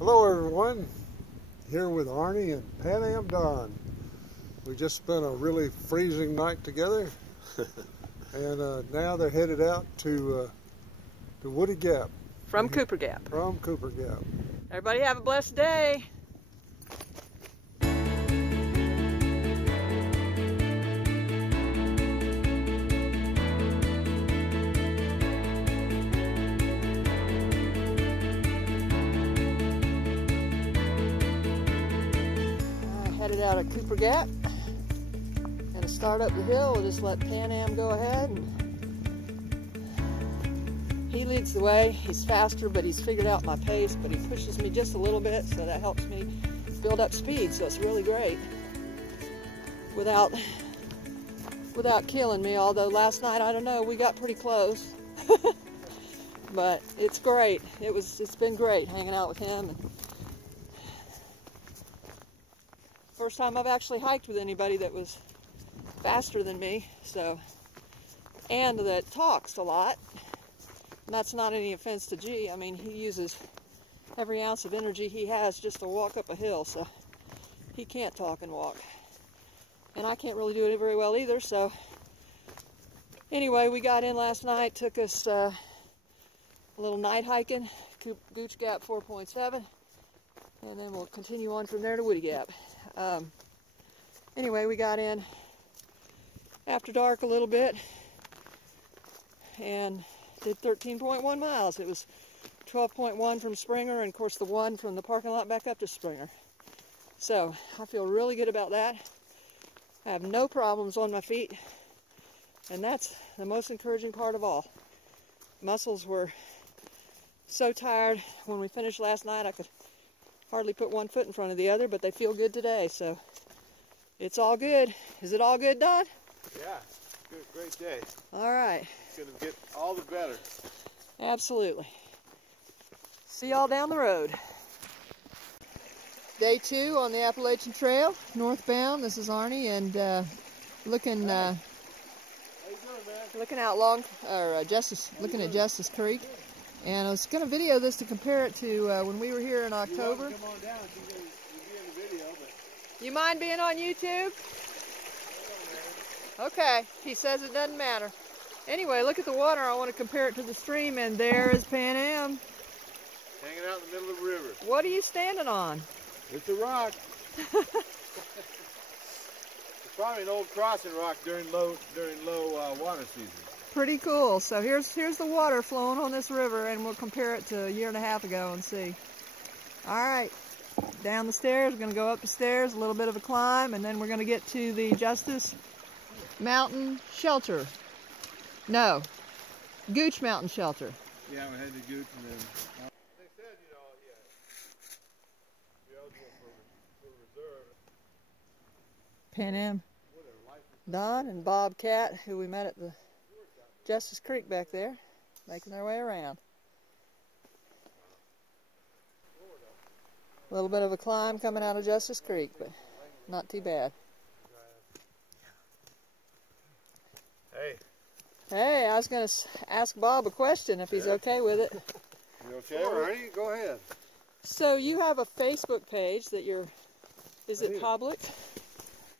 Hello everyone, here with Arnie and Pan Am Don. We just spent a really freezing night together and now they're headed out to Woody Gap. From Cooper Gap. From Cooper Gap. Everybody have a blessed day. Headed out of Cooper Gap. Gonna start up the hill. We'll just let Pan Am go ahead. He leads the way. He's faster, but he's figured out my pace, but he pushes me just a little bit, so that helps me build up speed, so it's really great. Without killing me, although last night, I don't know, we got pretty close. But it's great. It's been great hanging out with him. First time I've actually hiked with anybody that was faster than me, so, and that talks a lot. And that's not any offense to G. I mean, he uses every ounce of energy he has just to walk up a hill, so he can't talk and walk. And I can't really do it very well either, so anyway, we got in last night, took us a little night hiking, Gooch Gap 4.7, and then we'll continue on from there to Woody Gap. Anyway, we got in after dark a little bit and did 13.1 miles. It was 12.1 from Springer, and of course the 1 from the parking lot back up to Springer. So I feel really good about that. I have no problems on my feet, and that's the most encouraging part of all. Muscles were so tired when we finished last night, I could hardly put one foot in front of the other, but they feel good today, so it's all good. Is it all good, Don? Yeah, good, great day. All right. It's going to get all the better. Absolutely. See y'all down the road. Day 2 on the Appalachian Trail, northbound. This is Arnie, and looking How you doing, man? looking out looking at Justice Creek. And I was going to video this to compare it to when we were here in October. Come on down. You'll be in the video, but... You mind being on YouTube? Okay. He says it doesn't matter. Anyway, look at the water. I want to compare it to the stream, and there is Pan Am. Hanging out in the middle of the river. What are you standing on? It's a rock. It's probably an old crossing rock during low water season. Pretty cool. So here's the water flowing on this river, and we'll compare it to a year and a half ago and see. All right, down the stairs. We're going to go up the stairs, a little bit of a climb, and then we're going to get to the Justice Mountain Shelter. No, Gooch Mountain Shelter. Yeah, we had to Gooch, and then... They said, you know, be eligible for reserve. Pan Am, Don and Bob Cat, who we met at the Justice Creek back there, making their way around. A little bit of a climb coming out of Justice Creek, but not too bad. Hey. Hey, I was going to ask Bob a question if he's okay with it. You okay, Arnie? Go ahead. So you have a Facebook page that is it public?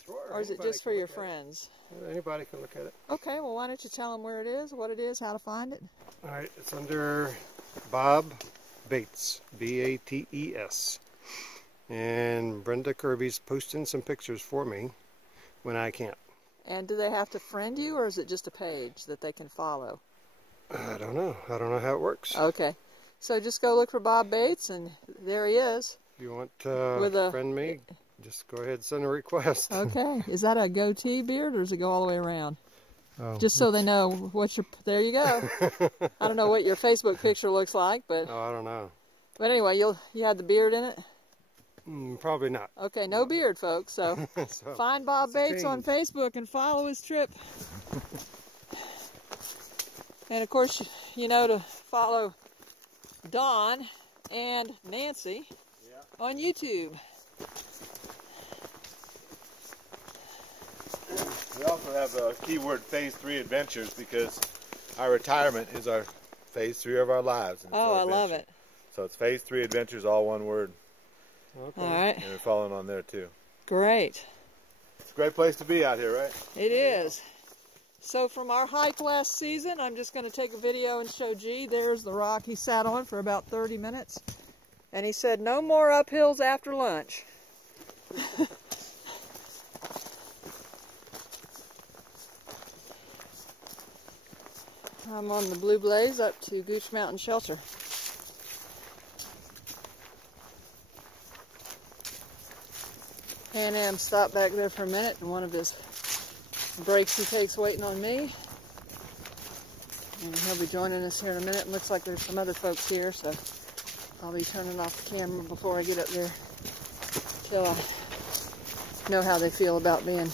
Sure. Or is it just for your friends? Anybody can look at it. Okay, well why don't you tell them where it is, what it is, how to find it? All right, it's under Bob Bates, B-A-T-E-S. And Brenda Kirby's posting some pictures for me when I can't. And do they have to friend you, or is it just a page that they can follow? I don't know. I don't know how it works. Okay. So just go look for Bob Bates, and there he is. If you want to friend me, just go ahead and send a request. Okay. Is that a goatee beard, or does it go all the way around? Oh. Just so they know what there you go. I don't know what your Facebook picture looks like, but... Oh, I don't know. But anyway, you had the beard in it? Probably not. Okay, no beard, folks. So, find Bob Bates on Facebook and follow his trip. And of course, you know to follow Don and Nancy on YouTube. We also have a keyword Phase 3 Adventures because our retirement is our Phase 3 of our lives. Oh, I love it. So it's Phase 3 Adventures, all one word. Okay. All right. And we're following on there too. Great. It's a great place to be out here, right? It is. So from our hike last season, I'm just going to take a video and show G. There's the rock he sat on for about 30 minutes. And he said, no more uphills after lunch. I'm on the Blue Blaze up to Gooch Mountain Shelter. Pan Am stopped back there for a minute in one of his breaks he takes waiting on me. And he'll be joining us here in a minute. It looks like there's some other folks here, so I'll be turning off the camera before I get up there till I know how they feel about being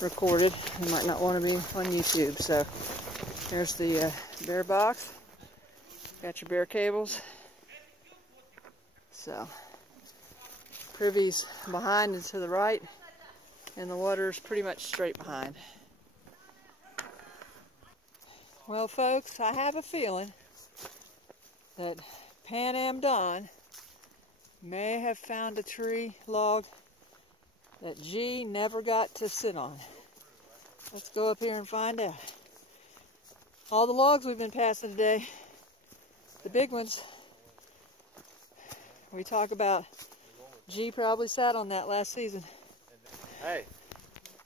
recorded. They might not want to be on YouTube. So there's the bear box. Got your bear cables. So privy's behind and to the right, and the water's pretty much straight behind. Well, folks, I have a feeling that Pan Am Don may have found a tree log that G never got to sit on. Let's go up here and find out. All the logs we've been passing today, the big ones, we talk about G probably sat on that last season. Hey,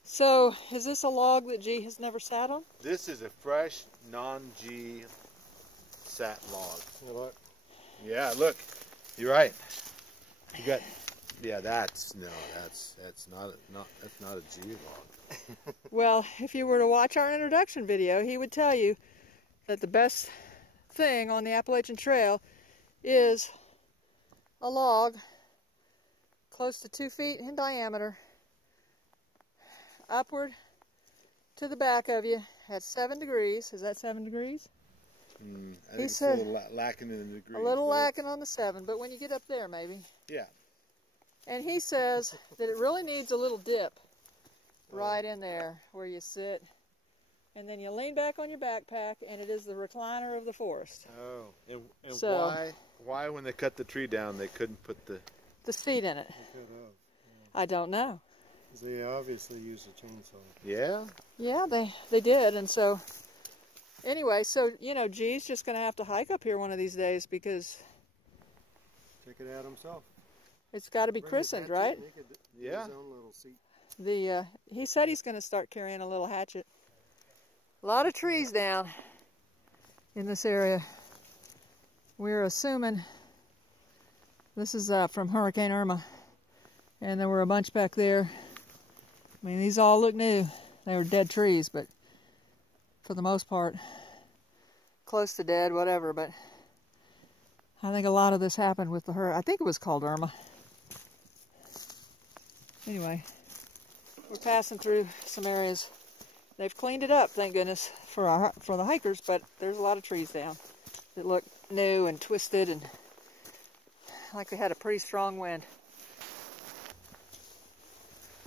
So, is this a log that G has never sat on? this is a fresh, non-G sat log. Well, Yeah, look, you're right. You got, yeah, that's not a G log. Well, if you were to watch our introduction video, he would tell you that the best thing on the Appalachian Trail is a log close to 2 feet in diameter, upward to the back of you at 7 degrees. Is that 7 degrees? I think it's a little lacking in the degrees. A little lacking on the 7, but when you get up there, maybe. Yeah. And he says that it really needs a little dip right in there where you sit. And then you lean back on your backpack, and it is the recliner of the forest. Oh, and So- why when they cut the tree down they couldn't put the... The seat in it. they could have. I don't know. They obviously used a chainsaw. Yeah? Yeah, they did. And so, anyway, so, you know, G's just going to have to hike up here one of these days because Check it out himself. it's got to be christened, right? Yeah. His own little seat. He said he's going to start carrying a little hatchet. A lot of trees down in this area. We're assuming this is from Hurricane Irma, and there were a bunch back there. I mean, these all look new. They were dead trees, but for the most part, close to dead, whatever. But I think a lot of this happened with the hurricane. I think it was called Irma. Anyway, we're passing through some areas. They've cleaned it up, thank goodness, for the hikers, but there's a lot of trees down that look new and twisted and like they had a pretty strong wind.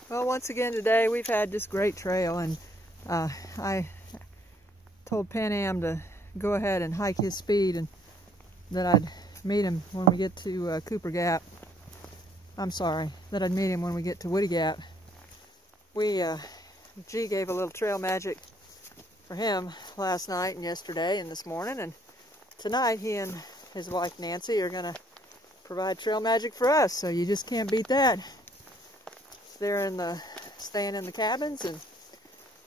Well, once again today we've had this great trail, and I told Pan Am to go ahead and hike his speed and that I'd meet him when we get to Cooper Gap. I'm sorry, that I'd meet him when we get to Woody Gap. G gave a little trail magic for him last night and yesterday and this morning, and tonight he and his wife Nancy are going to provide trail magic for us, so you just can't beat that. They're staying in the cabins and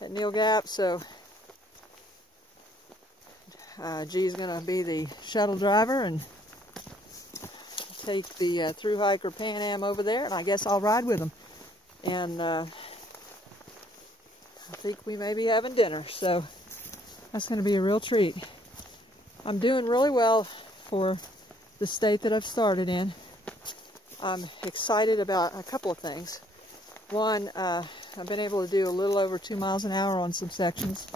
at Neal Gap, so G's going to be the shuttle driver and take the through hiker Pan Am over there, and I guess I'll ride with him. And I think we may be having dinner, so that's going to be a real treat. I'm doing really well for the state that I've started in. I'm excited about a couple of things. One, I've been able to do a little over 2 miles an hour on some sections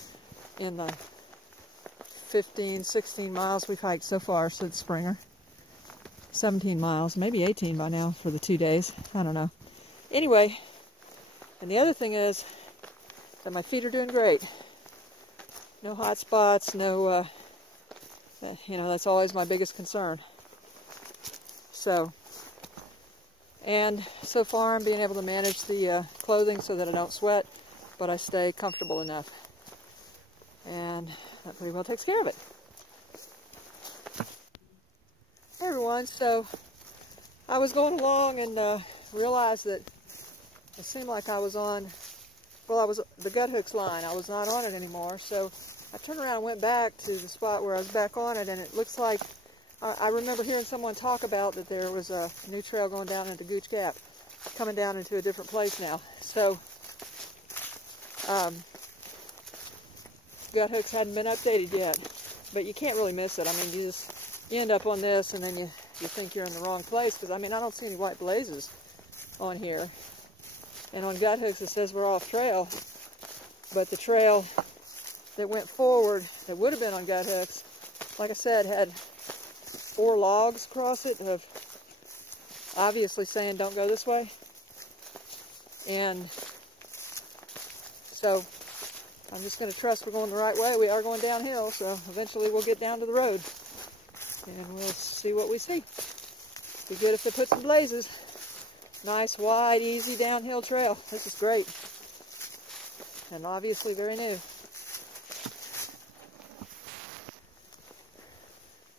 in the 15, 16 miles we've hiked so far since Springer. 17 miles, maybe 18 by now for the 2 days. I don't know. Anyway, and the other thing is that my feet are doing great. No hot spots, no, you know, that's always my biggest concern. So, and so far I'm being able to manage the clothing so that I don't sweat, but I stay comfortable enough. And that pretty well takes care of it. Hey everyone, so I was going along and realized that it seemed like I was on, well, I was the gut hooks line. I was not on it anymore, so I turned around and went back to the spot where I was back on it, and it looks like I remember hearing someone talk about that there was a new trail going down into Gooch Gap, coming down into a different place now. So gut hooks hadn't been updated yet, but you can't really miss it. I mean, you end up on this and then you think you're in the wrong place, because I mean, I don't see any white blazes on here. And on gut hooks it says we're off trail, but the trail that went forward that would have been on gut hooks, like I said, had 4 logs across it of obviously saying don't go this way. And so I'm just going to trust we're going the right way. We are going downhill, so eventually we'll get down to the road and we'll see what we see. Be good if they put some blazes. Nice, wide, easy downhill trail. This is great. And obviously very new.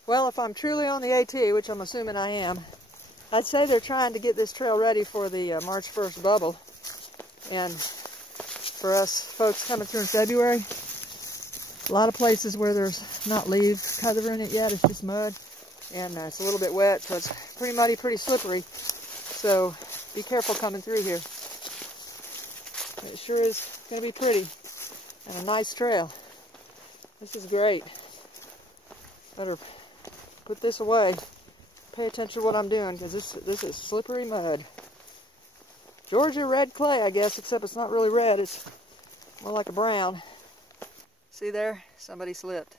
Well, if I'm truly on the AT, which I'm assuming I am, I'd say they're trying to get this trail ready for the March 1st bubble. And for us folks coming through in February, a lot of places where there's not leaves covering it yet, it's just mud. And it's a little bit wet, so it's pretty muddy, pretty slippery. So be careful coming through here. It sure is going to be pretty and a nice trail. This is great. Better put this away. Pay attention to what I'm doing, because this is slippery mud. Georgia red clay, I guess, except it's not really red. It's more like a brown. See there? Somebody slipped.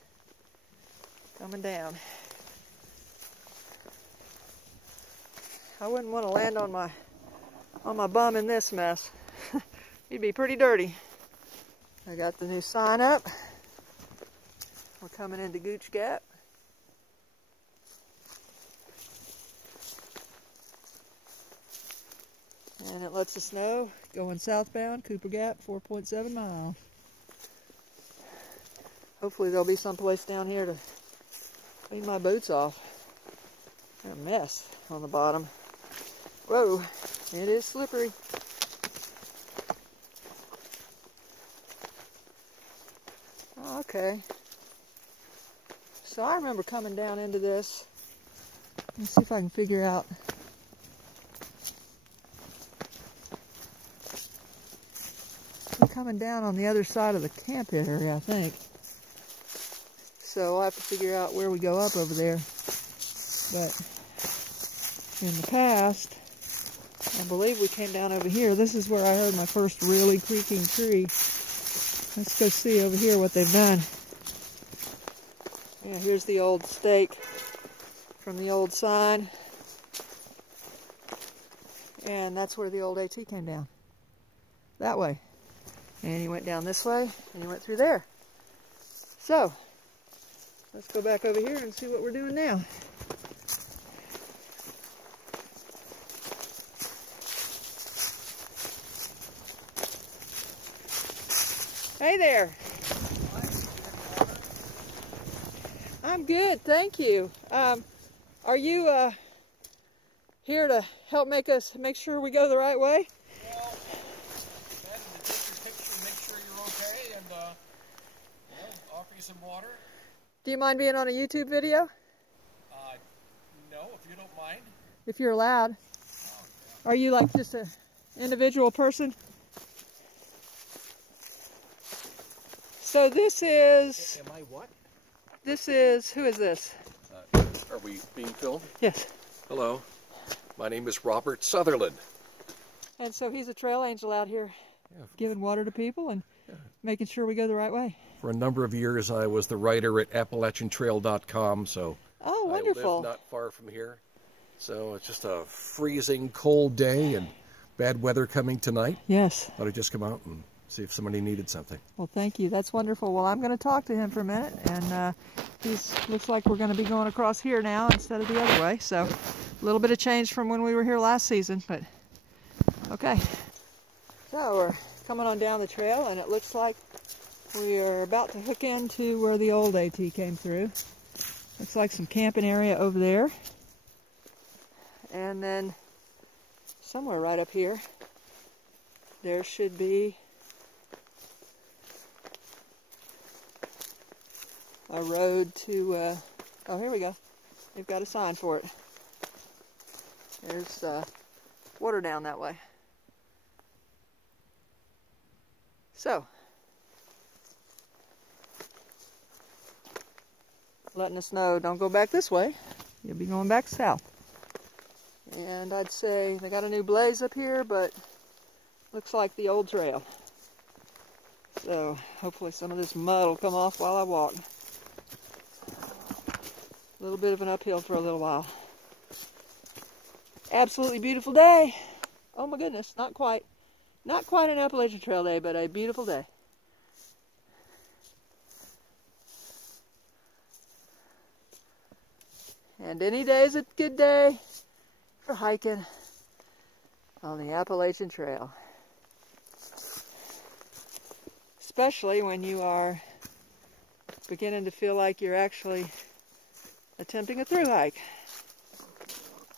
Coming down. I wouldn't want to land on my bum in this mess. You'd be pretty dirty. I got the new sign up. We're coming into Gooch Gap. And it lets us know going southbound, Cooper Gap, 4.7 miles. Hopefully there'll be some place down here to clean my boots off. They're a mess on the bottom. Whoa, it is slippery. Okay. So I remember coming down into this. Let's see if I can figure out. I'm coming down on the other side of the camp area, I think. So I'll have to figure out where we go up over there. But in the past, I believe we came down over here. This is where I heard my first really creaking tree. Let's go see over here what they've done. Yeah, here's the old stake from the old sign. And that's where the old AT came down. That way. And he went down this way, and he went through there. So, let's go back over here and see what we're doing now. Hey there. I'm good, thank you. Are you here to help make sure we go the right way? Well, then to take your picture, make sure you're okay, and offer you some water. Do you mind being on a YouTube video? No, if you don't mind. If you're allowed. Oh, yeah. Are you like just an individual person? So this is... Am I what? This is... Who is this? Are we being filmed? Yes. Hello. My name is Robert Sutherland. And so he's a trail angel out here, giving water to people and making sure we go the right way. For a number of years, I was the writer at AppalachianTrail.com, so oh, wonderful. I live not far from here. So it's just a freezing cold day and bad weather coming tonight. Yes. Thought I'd just come out and see if somebody needed something. Well, thank you. That's wonderful. Well, I'm going to talk to him for a minute, and looks like we're going to be going across here now instead of the other way. So A little bit of change from when we were here last season, but okay. So we're coming on down the trail, and it looks like we are about to hook into where the old AT came through. Looks like some camping area over there. And then somewhere right up here, there should be a road to, oh, here we go. They've got a sign for it. There's water down that way. So, letting us know, don't go back this way. You'll be going back south. And I'd say they got a new blaze up here, but looks like the old trail. So, hopefully some of this mud will come off while I walk. A little bit of an uphill for a little while. Absolutely beautiful day. Oh my goodness, not quite an Appalachian Trail day, but a beautiful day. And any day is a good day for hiking on the Appalachian Trail. Especially when you are beginning to feel like you're actually attempting a through hike.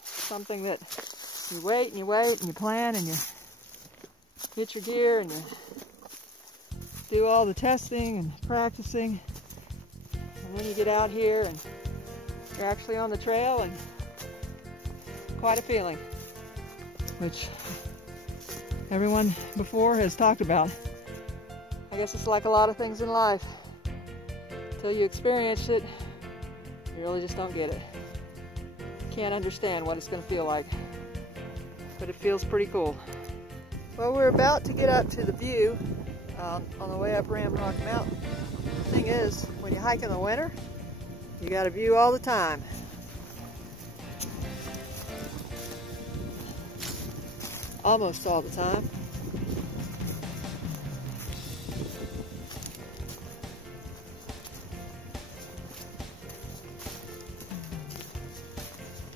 Something that you wait and you plan and you get your gear and you do all the testing and practicing. And then you get out here and you're actually on the trail, and quite a feeling, which everyone before has talked about. I guess it's like a lot of things in life. Until you experience it, you really just don't get it. Can't understand what it's going to feel like, but it feels pretty cool. Well, we're about to get up to the view on the way up Ramrock Mountain. The thing is, when you hike in the winter, you got a view all the time. Almost all the time.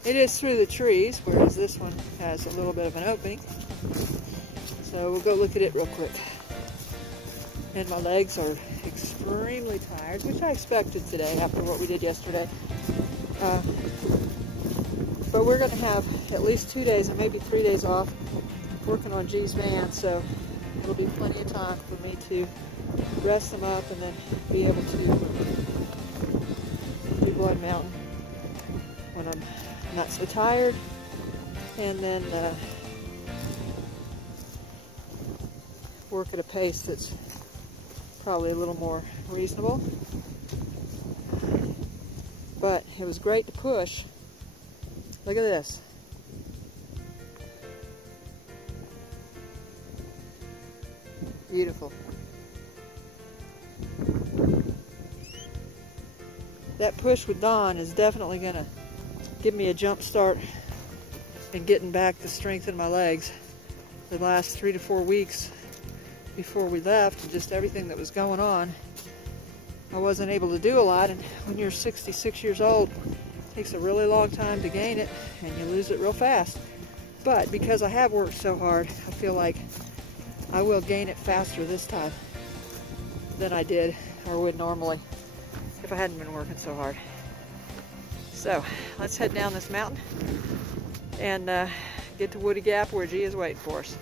It is through the trees, whereas this one has a little bit of an opening. So we'll go look at it real quick. And my legs are extremely tired, which I expected today after what we did yesterday. But we're going to have at least 2 days and maybe 3 days off working on G's van, so it'll be plenty of time for me to rest them up and then be able to do Blood Mountain when I'm not so tired, and then work at a pace that's probably a little more reasonable. But it was great to push. Look at this. Beautiful. That push with Dawn is definitely going to give me a jump start in getting back the strength in my legs. The last 3 to 4 weeks before we left, and just everything that was going on, I wasn't able to do a lot. And when you're 66 years old, it takes a really long time to gain it, and you lose it real fast. But because I have worked so hard, I feel like I will gain it faster this time than I did or would normally if I hadn't been working so hard. So let's head down this mountain and get to Woody Gap where G is waiting for us.